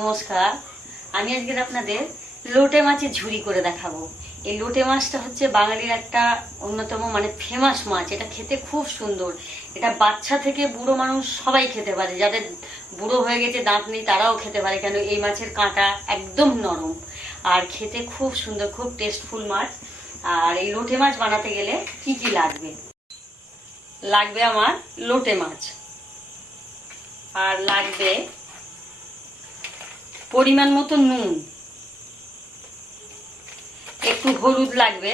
নমস্কার, আমি আজকে আপনাদের লোটে মাছের ঝুরি করে দেখাবো। এই লোটে মাছটা হচ্ছে বাঙালির একটা অন্যতম মানে ফেমাস মাছ, এটা খেতে খুব সুন্দর। এটা বাচ্চা থেকে বুড়ো মানুষ সবাই খেতে পারে, যাদের বুড়ো হয়ে গেছে দাঁত নেই তারাও খেতে পারে, কেন এই মাছের কাঁটা একদম নরম। আর খেতে খুব সুন্দর, খুব টেস্টফুল মাছ। আর এই লোটে মাছ বানাতে গেলে কি কি লাগবে? লাগবে আমার লোটে মাছ। আর লাগবে পরিমাণ মতো নুন। একটু হলুদ লাগবে,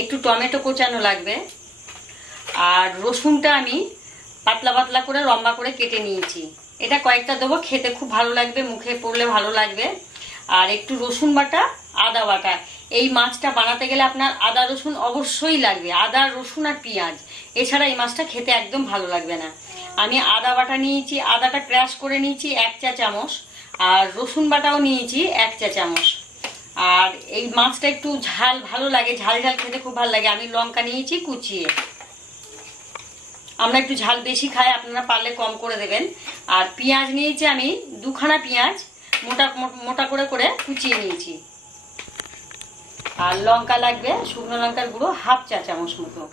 একটু টমেটো কোচানো লাগবে, আর রসুনটা আমি পাতলা পাতলা করে, লম্বা করে কেটে নিয়েছি। এটা কয়েকটা দেবো, খেতে খুব ভালো লাগবে, মুখে পড়লে ভালো লাগবে। আর একটু রসুন বাটা, আদা বাটা। এই মাছটা বানাতে গেলে আপনার আদা রসুন অবশ্যই লাগবে, আদা, রসুন আর পেঁয়াজ। এছাড়া এই মাছটা খেতে একদম ভালো লাগবে না। আমি আদা বাটা নিয়েছি, আদাটা ক্র্যাশ করে নিয়েছি এক চা চামচ। আর রসুন বাটাও নিয়েছি, এক চা চামচ। আর এই মাছটা একটু ঝাল, ভালো লাগে, ঝাল ঝাল খেতে খুব ভালো লাগে। আমি লঙ্কা নিয়েছি, কুচিয়ে। আমরা একটু ঝাল বেশি খাই, আপনারা পারলে কম করে দেবেন। আর পেঁয়াজ নিয়েছি আমি, দুখানা পেঁয়াজ, মোটা মোটা করে করে কুচিয়ে নিয়েছি। আর লঙ্কা লাগবে, শুকনো লঙ্কার গুঁড়ো, হাফ চা চামচ মতো।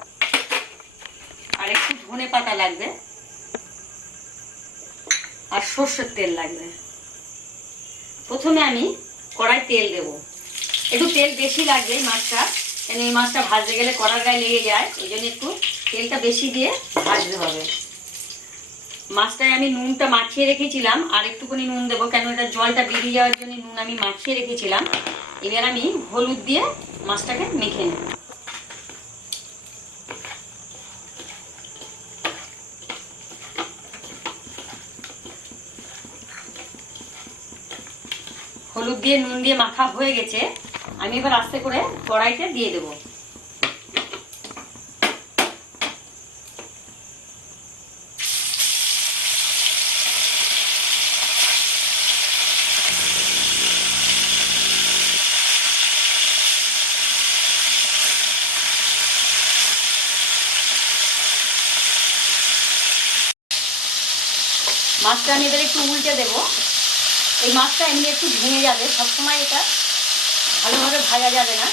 আর একটু ধনে পাতা লাগবে। আর সর্ষের তেল লাগবে। প্রথমে আমি কড়াই তেল দেব। একটু তেল বেশি লাগবে মাছটা, কেন এই মাছটা ভাজতে গেলে কড়ার গায়ে লেগে যায়, ওই জন্য একটু তেলটা বেশি দিয়ে ভাজতে হবে। মাছটায় আমি নুনটা মাখিয়ে রেখেছিলাম, আর একটুখানি নুন দেবো, কেন এটা জলটা বেরিয়ে যাওয়ার জন্য নুন আমি মাখিয়ে রেখেছিলাম। এবার আমি হলুদ দিয়ে মাছটাকে মেখে নেব হলুদ দিয়ে নুন দিয়ে মাখা হয়ে গেছে, আমি এবার আস্তে করে কড়াইতে দিয়ে দেবো। মাছটা আমি এবার একটু উল্টে দেবো। এই মাছটা এমনি একটু ভেঙে যাবে। সবসময় এটা ভালোভাবে ভাজা যাবে না।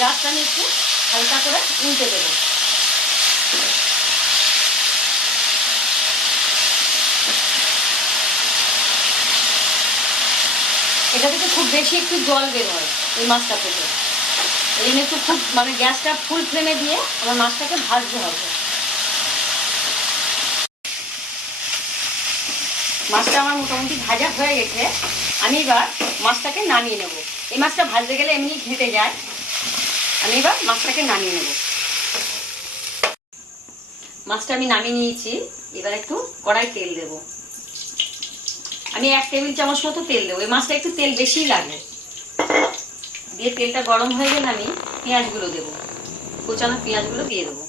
জাস্ট আমি একটু হালকা করে উল্টে দেবো। এটা থেকে খুব বেশি একটু জল বের হয় এই মাছটা থেকে। এই জন্য একটু খুব মানে গ্যাসটা ফুল ফ্লেমে দিয়ে আমার মাছটাকে ভাজতে হবে। মাছটা আমার মোটামুটি ভাজা হয়ে গেছে। আমি এবার মাছটাকে নামিয়ে নেব। এই মাছটা ভাজতে গেলে এমনি ঘেঁটে যায়। আমি এবার মাছটাকে নামিয়ে নেব। মাছটা আমি নামিয়ে নিয়েছি। এবার একটু কড়াই তেল দেব। আমি এক টেবিল চামচ মতো তেল দেবো। এই মাছটা একটু তেল বেশিই লাগে। দিয়ে তেলটা গরম হয়ে গেলে আমি পেঁয়াজগুলো দেবো। কোচানো পেঁয়াজগুলো দিয়ে দেবো।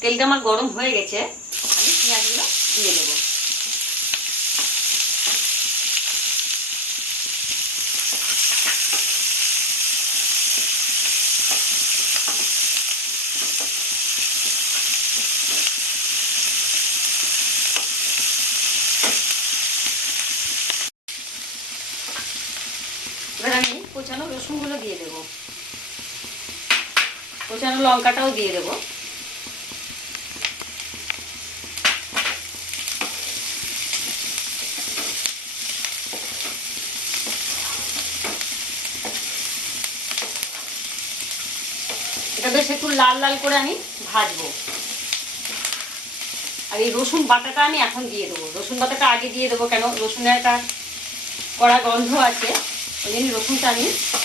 তেলটা আমার গরম হয়ে গেছে। আমি পেঁয়াজগুলো দিয়ে দেবো। এবার আমি কোচানো রসুনগুলো দিয়ে দেবো। কোচানো লঙ্কাটাও দিয়ে দেবো এটা বেশ একটু লাল লাল করে আমি ভাজবো। আর এই রসুন বাটাটা আমি এখন দিয়ে দেবো। রসুন বাটাটা আগে দিয়ে দেবো কেন? রসুনের একটা কড়া গন্ধ আছে, ওই জন্য রসুনটা আমি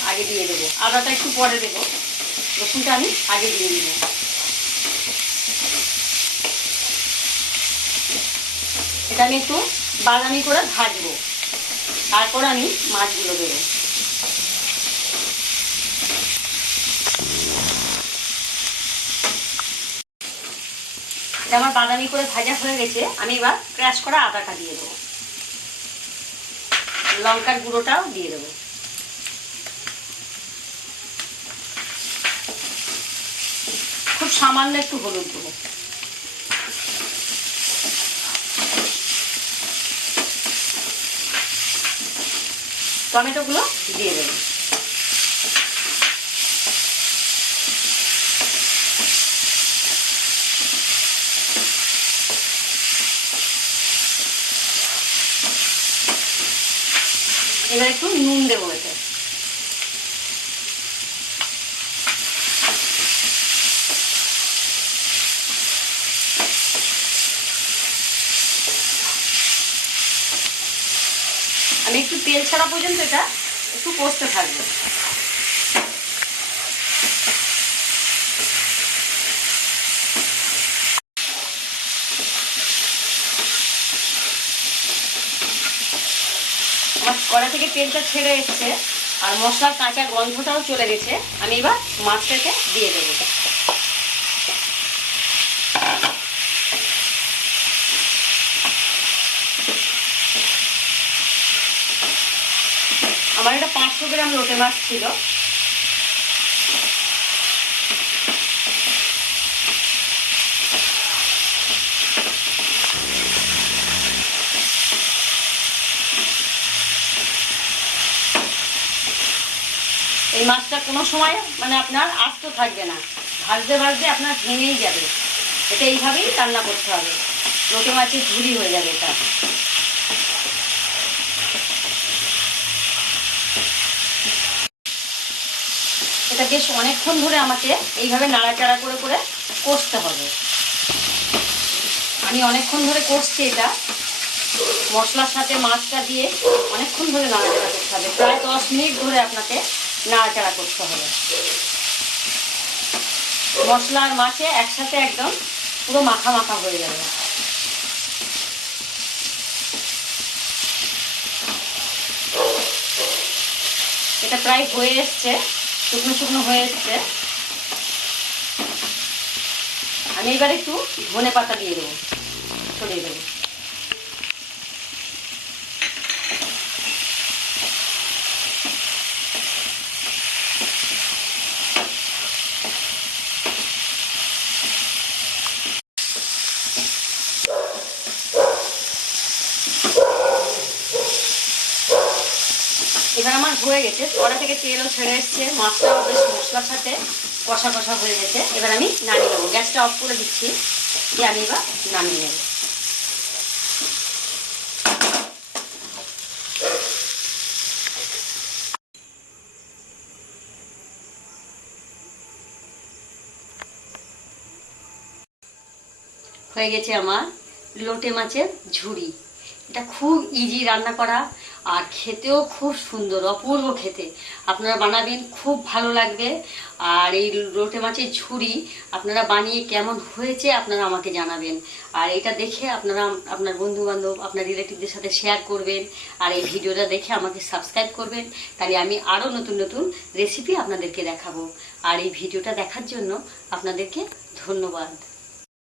আগে দিয়ে দেবো। আদাটা একটু পরে দেবো। রসুনটা আমি আগে দিয়ে দিব। এটা আমি একটু বাদামি করে ভাজবো। তারপর আমি মাছগুলো দেবো। এটা আমার বাদামি করে ভাজা হয়ে গেছে, আমি এবার ক্র্যাশ করা আদাটা দিয়ে দেবো। লঙ্কার গুঁড়োটাও দিয়ে দেবো। খুব সামান্য একটু হলুদ দেবো। টমেটোগুলো দিয়ে দেবো। এবার একটু নুন দেবো এতে। আমি একটু তেল ছাড়া পর্যন্ত এটা একটু কষতে থাকব। কড়া থেকে তেলটা ছেড়ে এসছে, আর মশলার কাঁচা গন্ধটাও চলে গেছে, আমি এবার মাছটাকে দিয়ে দেবো। আমার এটা পাঁচশো গ্রাম লোটে মাছ ছিল। এই মাছটা কোনো সময় মানে আপনার আস্ত থাকবে না। ভাজতে ভাজতে আপনার ভেঙেই যাবে। এটা এইভাবেই রান্না করতে হবে। লোটে মাছের ঝুরি হয়ে যাবে এটা। এটা বেশ অনেকক্ষণ ধরে আমাকে এইভাবে নাড়াচাড়া করে করে কষতে হবে। আমি অনেকক্ষণ ধরে কষছি এটা। মশলার সাথে মাছটা দিয়ে অনেকক্ষণ ধরে নাড়াচাড়া করতে হবে। প্রায় দশ মিনিট ধরে আপনাকে নাড়াচাড়া করতে হবে। মশলা আর মাছে একসাথে একদম পুরো মাখা মাখা হয়ে যাবে। এটা প্রায় হয়ে এসছে, শুকনো শুকনো হয়ে এসছে। আমি এবার একটু ধনে পাতা দিয়ে দেবো, ছড়িয়ে দেবো এবার আমার হয়ে গেছে। কড়া থেকে তেলও ছেড়ে এসছে। মাছটাও বেশ মশলার সাথে কষা কষা হয়ে গেছে। এবার আমি নামিয়ে নেব। গ্যাসটা অফ করে দিচ্ছি। দিয়ে আমি এবার নামিয়ে নেব। হয়ে গেছে আমার লোটে মাছের ঝুড়ি। এটা খুব ইজি রান্না করা। আর খেতেও খুব সুন্দর, অপূর্ব খেতে। আপনারা বানাবেন, খুব ভালো লাগবে। আর এই লোটে মাছের ঝুড়ি আপনারা বানিয়ে কেমন হয়েছে আপনারা আমাকে জানাবেন। আর এটা দেখে আপনারা, আপনার বন্ধু বান্ধব আপনার রিলেটিভদের সাথে শেয়ার করবেন। আর এই ভিডিওটা দেখে আমাকে সাবস্ক্রাইব করবেন। তাহলে আমি আরও নতুন নতুন রেসিপি আপনাদেরকে দেখাবো। আর এই ভিডিওটা দেখার জন্য আপনাদেরকে ধন্যবাদ।